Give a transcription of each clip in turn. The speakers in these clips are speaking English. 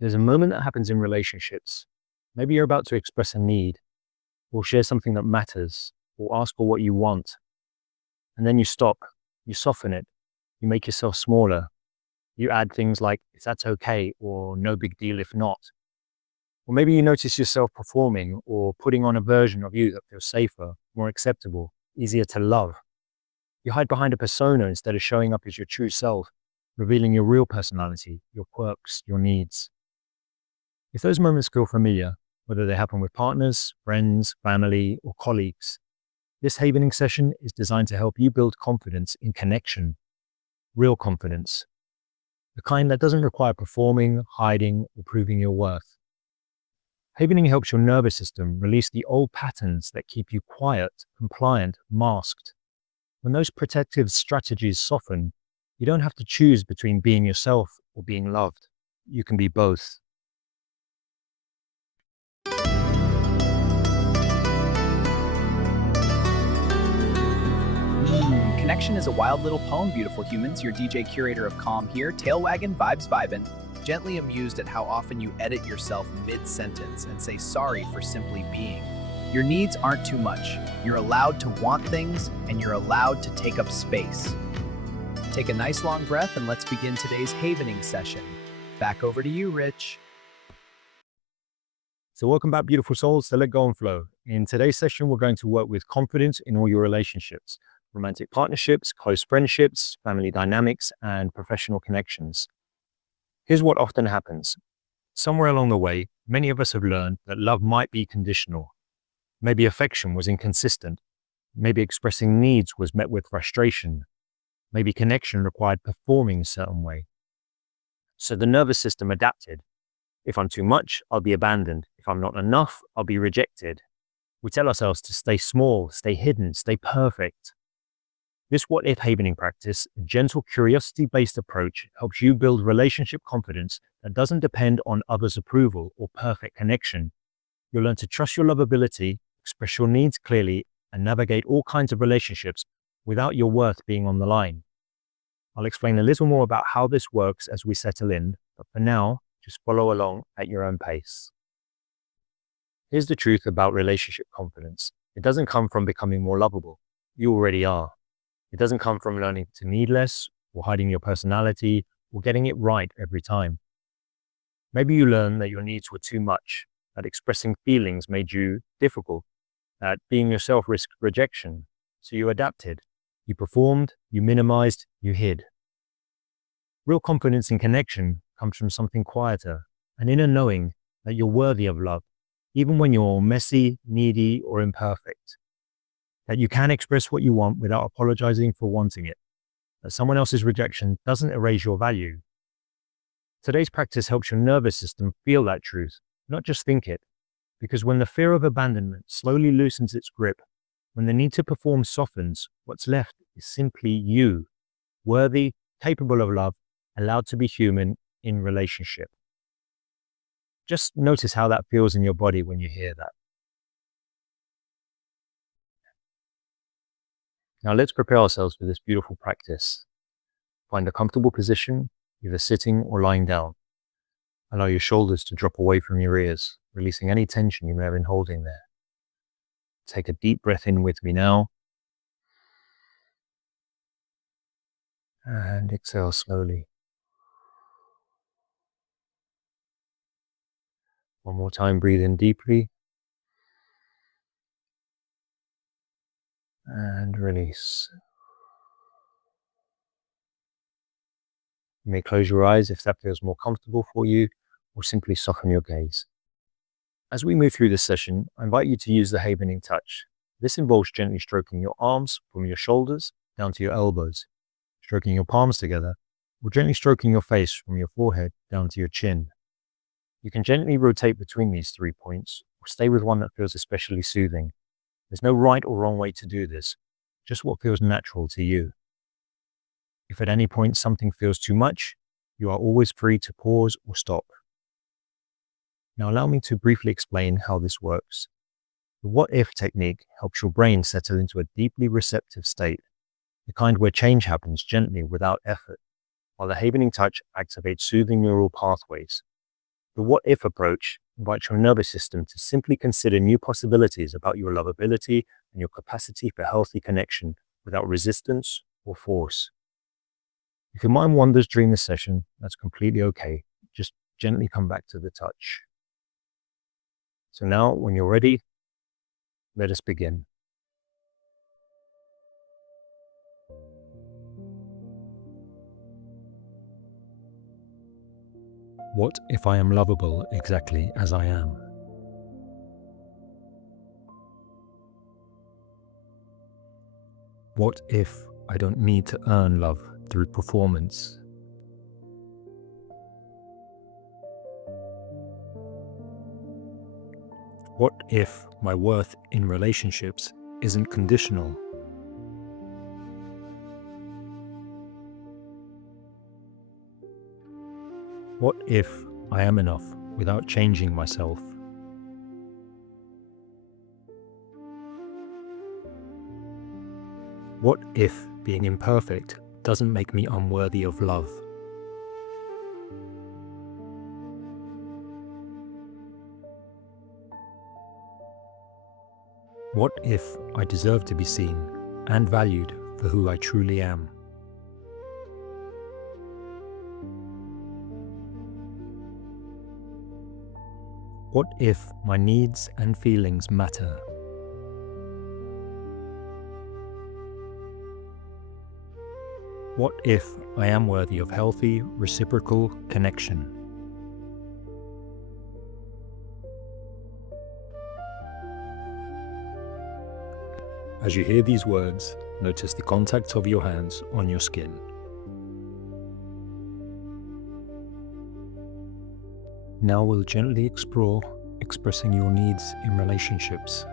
There's a moment that happens in relationships. Maybe you're about to express a need or share something that matters or ask for what you want. And then you stop, you soften it, you make yourself smaller. You add things like, if that's okay, or no big deal if not. Or maybe you notice yourself performing or putting on a version of you that feels safer, more acceptable, easier to love. You hide behind a persona instead of showing up as your true self, revealing your real personality, your quirks, your needs. If those moments feel familiar, whether they happen with partners, friends, family, or colleagues, this havening session is designed to help you build confidence in connection, real confidence, the kind that doesn't require performing, hiding, or proving your worth. Havening helps your nervous system release the old patterns that keep you quiet, compliant, masked. When those protective strategies soften, you don't have to choose between being yourself or being loved. You can be both. Connection is a wild little poem, beautiful humans. Your DJ Curator of Calm here, tail wagging, vibes vibing. Gently amused at how often you edit yourself mid-sentence and say sorry for simply being. Your needs aren't too much. You're allowed to want things, and you're allowed to take up space. Take a nice long breath and let's begin today's havening session. Back over to you, Rich. So, welcome back, beautiful souls, to Let Go and Flow. In today's session, we're going to work with confidence in all your relationships, romantic partnerships, close friendships, family dynamics, and professional connections. Here's what often happens. Somewhere along the way, many of us have learned that love might be conditional. Maybe affection was inconsistent. Maybe expressing needs was met with frustration. Maybe connection required performing a certain way. So the nervous system adapted. If I'm too much, I'll be abandoned. If I'm not enough, I'll be rejected. We tell ourselves to stay small, stay hidden, stay perfect. This what if havening practice, a gentle curiosity based approach, helps you build relationship confidence that doesn't depend on others' approval or perfect connection. You'll learn to trust your lovability, express your needs clearly, and navigate all kinds of relationships without your worth being on the line. I'll explain a little more about how this works as we settle in, but for now, just follow along at your own pace. Here's the truth about relationship confidence. It doesn't come from becoming more lovable. You already are. It doesn't come from learning to need less, or hiding your personality, or getting it right every time. Maybe you learned that your needs were too much, that expressing feelings made you difficult, that being yourself risked rejection. So you adapted. You performed, you minimized, you hid. Real confidence in connection comes from something quieter, an inner knowing that you're worthy of love, even when you're messy, needy, or imperfect. That you can express what you want without apologizing for wanting it. That someone else's rejection doesn't erase your value. Today's practice helps your nervous system feel that truth, not just think it. Because when the fear of abandonment slowly loosens its grip, when the need to perform softens, what's left is simply you, worthy, capable of love, allowed to be human in relationship. Just notice how that feels in your body when you hear that. Now let's prepare ourselves for this beautiful practice. Find a comfortable position, either sitting or lying down. Allow your shoulders to drop away from your ears, releasing any tension you may have been holding there. Take a deep breath in with me now. And exhale slowly. One more time, breathe in deeply. And release. You may close your eyes if that feels more comfortable for you, or simply soften your gaze. As we move through this session, I invite you to use the havening touch. This involves gently stroking your arms from your shoulders down to your elbows, stroking your palms together, or gently stroking your face from your forehead down to your chin. You can gently rotate between these 3 points, or stay with one that feels especially soothing. There's no right or wrong way to do this, just what feels natural to you. If at any point something feels too much, you are always free to pause or stop. Now allow me to briefly explain how this works. The what if technique helps your brain settle into a deeply receptive state, the kind where change happens gently without effort, while the havening touch activates soothing neural pathways. The what if approach invites your nervous system to simply consider new possibilities about your lovability and your capacity for healthy connection without resistance or force. If your mind wanders during the session, that's completely okay. Just gently come back to the touch. So now, when you're ready, let us begin. What if I am lovable exactly as I am? What if I don't need to earn love through performance? What if my worth in relationships isn't conditional? What if I am enough without changing myself? What if being imperfect doesn't make me unworthy of love? What if I deserve to be seen and valued for who I truly am? What if my needs and feelings matter? What if I am worthy of healthy, reciprocal connection? As you hear these words, notice the contact of your hands on your skin. Now we'll gently explore expressing your needs in relationships.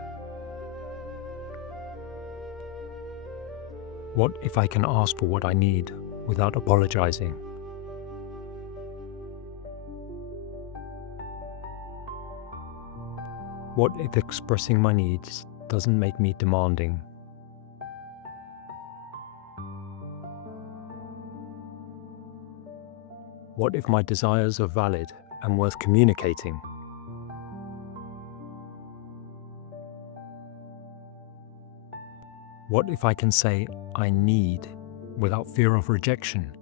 What if I can ask for what I need without apologizing? What if expressing my needs doesn't make me demanding? What if my desires are valid and worth communicating? What if I can say I need without fear of rejection?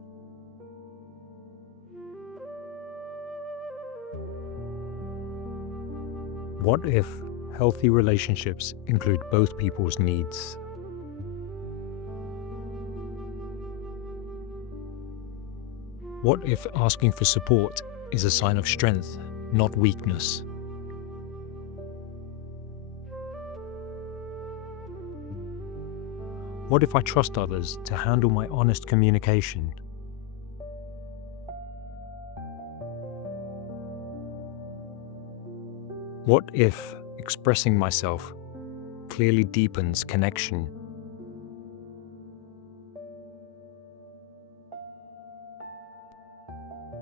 What if healthy relationships include both people's needs? What if asking for support is a sign of strength, not weakness? What if I trust others to handle my honest communication? What if expressing myself clearly deepens connection?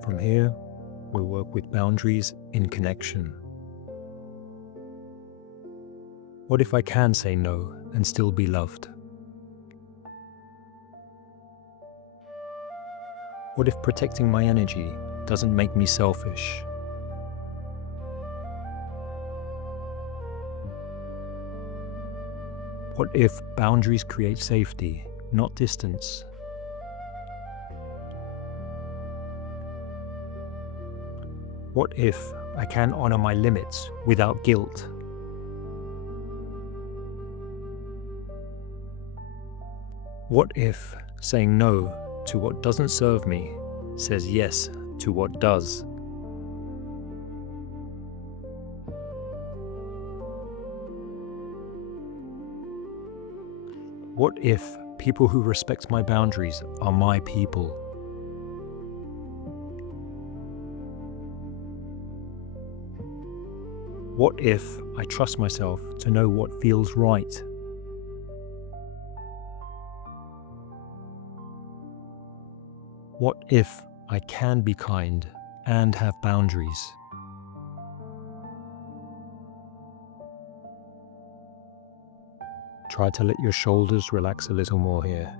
From here, we'll work with boundaries in connection. What if I can say no and still be loved? What if protecting my energy doesn't make me selfish? What if boundaries create safety, not distance? What if I can honor my limits without guilt? What if saying no to what doesn't serve me says yes to what does? What if people who respect my boundaries are my people? What if I trust myself to know what feels right? What if I can be kind and have boundaries? Try to let your shoulders relax a little more here.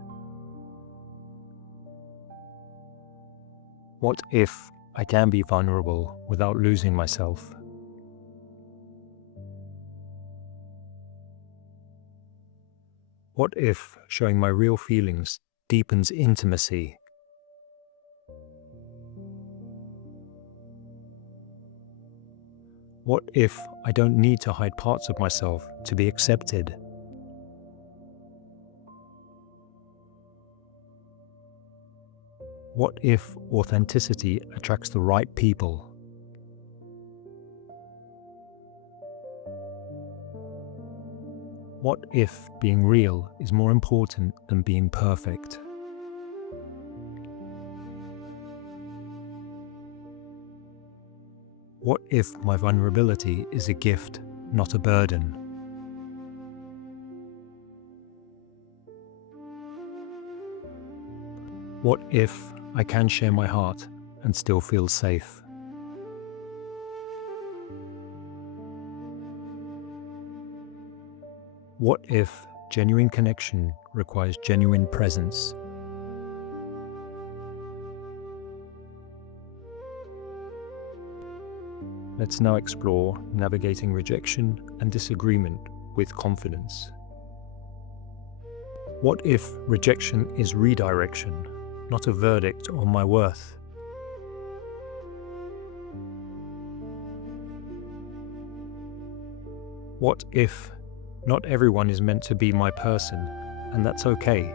What if I can be vulnerable without losing myself? What if showing my real feelings deepens intimacy? What if I don't need to hide parts of myself to be accepted? What if authenticity attracts the right people? What if being real is more important than being perfect? What if my vulnerability is a gift, not a burden? What if I can share my heart and still feel safe? What if genuine connection requires genuine presence? Let's now explore navigating rejection and disagreement with confidence. What if rejection is redirection, not a verdict on my worth? What if not everyone is meant to be my person, and that's okay?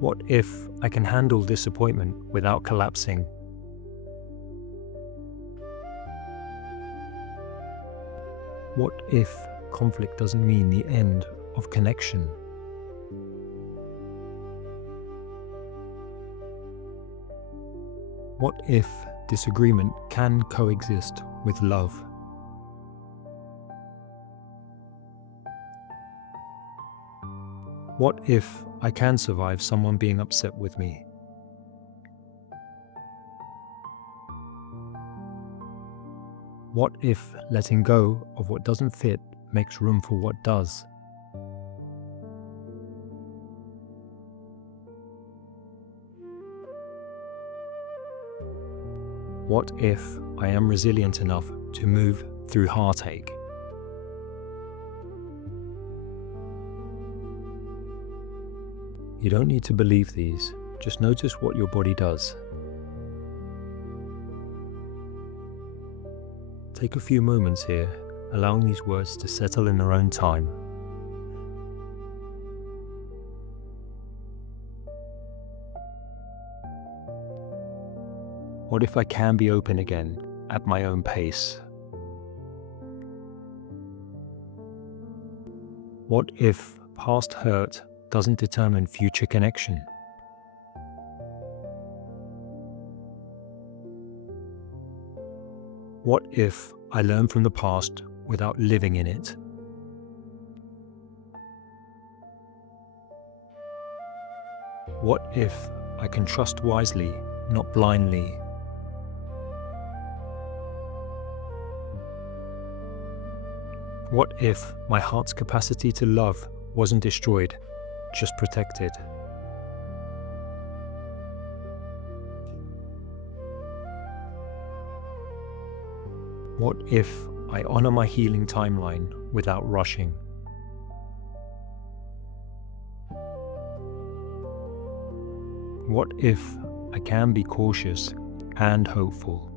What if I can handle disappointment without collapsing? What if conflict doesn't mean the end of connection? What if disagreement can coexist with love? What if I can survive someone being upset with me? What if letting go of what doesn't fit makes room for what does? What if I am resilient enough to move through heartache? You don't need to believe these, just notice what your body does. Take a few moments here, allowing these words to settle in their own time. What if I can be open again at my own pace? What if past hurt doesn't determine future connection? What if I learn from the past without living in it? What if I can trust wisely, not blindly? What if my heart's capacity to love wasn't destroyed, just protected? What if I honor my healing timeline without rushing? What if I can be cautious and hopeful?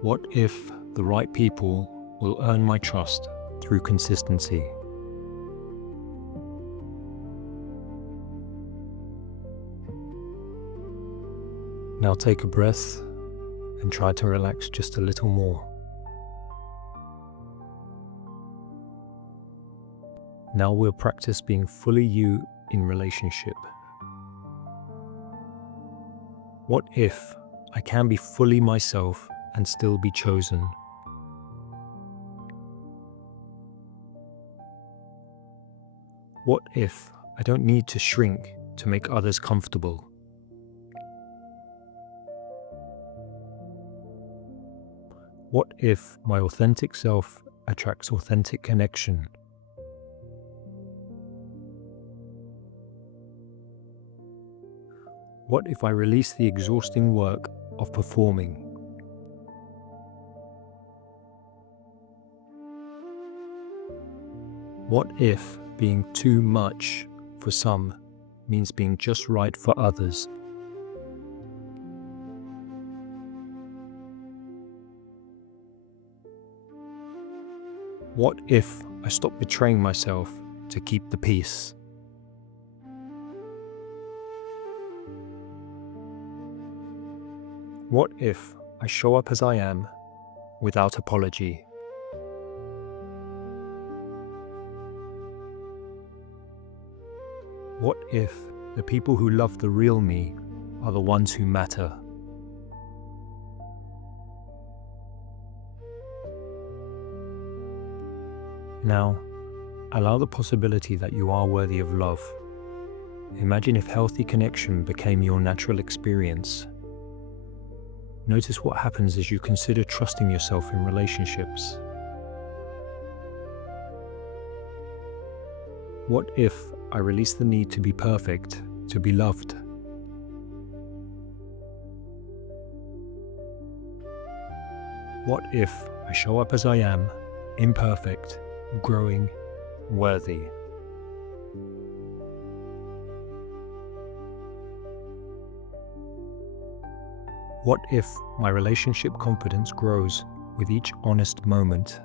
What if the right people will earn my trust through consistency? Now take a breath and try to relax just a little more. Now we'll practice being fully you in relationship. What if I can be fully myself and still be chosen? What if I don't need to shrink to make others comfortable? What if my authentic self attracts authentic connection? What if I release the exhausting work of performing? What if being too much for some means being just right for others? What if I stop betraying myself to keep the peace? What if I show up as I am without apology? What if the people who love the real me are the ones who matter? Now, allow the possibility that you are worthy of love. Imagine if healthy connection became your natural experience. Notice what happens as you consider trusting yourself in relationships. What if I release the need to be perfect, to be loved? What if I show up as I am, imperfect, growing, worthy? What if my relationship confidence grows with each honest moment?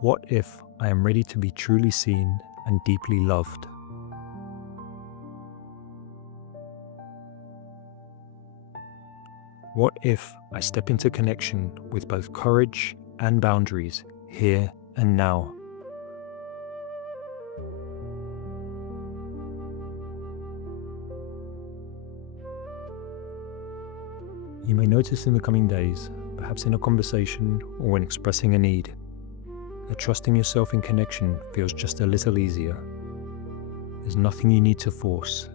What if I am ready to be truly seen and deeply loved? What if I step into connection with both courage and boundaries here and now? You may notice in the coming days, perhaps in a conversation or when expressing a need, that trusting yourself in connection feels just a little easier. There's nothing you need to force.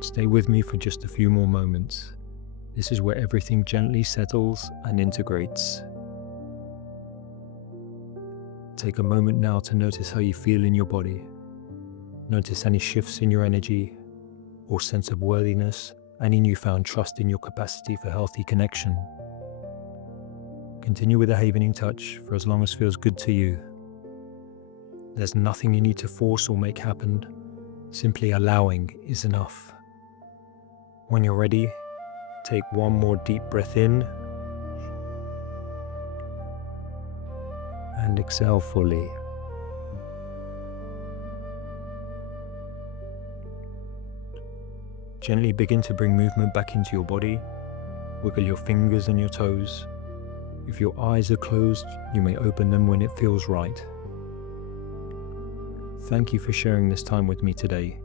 Stay with me for just a few more moments. This is where everything gently settles and integrates. Take a moment now to notice how you feel in your body. Notice any shifts in your energy or sense of worthiness, any newfound trust in your capacity for healthy connection. Continue with a havening touch for as long as feels good to you. There's nothing you need to force or make happen. Simply allowing is enough. When you're ready, take one more deep breath in and exhale fully. Gently begin to bring movement back into your body. Wiggle your fingers and your toes. If your eyes are closed, you may open them when it feels right. Thank you for sharing this time with me today.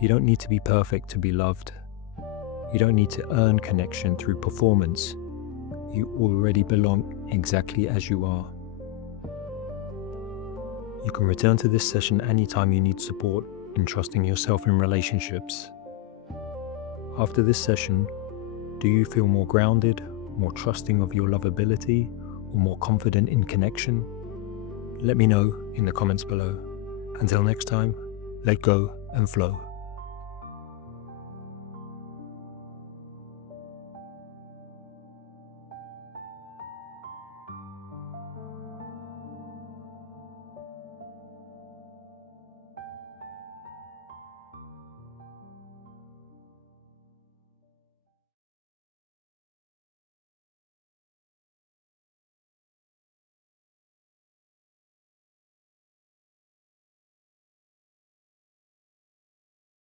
You don't need to be perfect to be loved. You don't need to earn connection through performance. You already belong exactly as you are. You can return to this session anytime you need support in trusting yourself in relationships. After this session, do you feel more grounded, more trusting of your lovability, or more confident in connection? Let me know in the comments below. Until next time, let go and flow.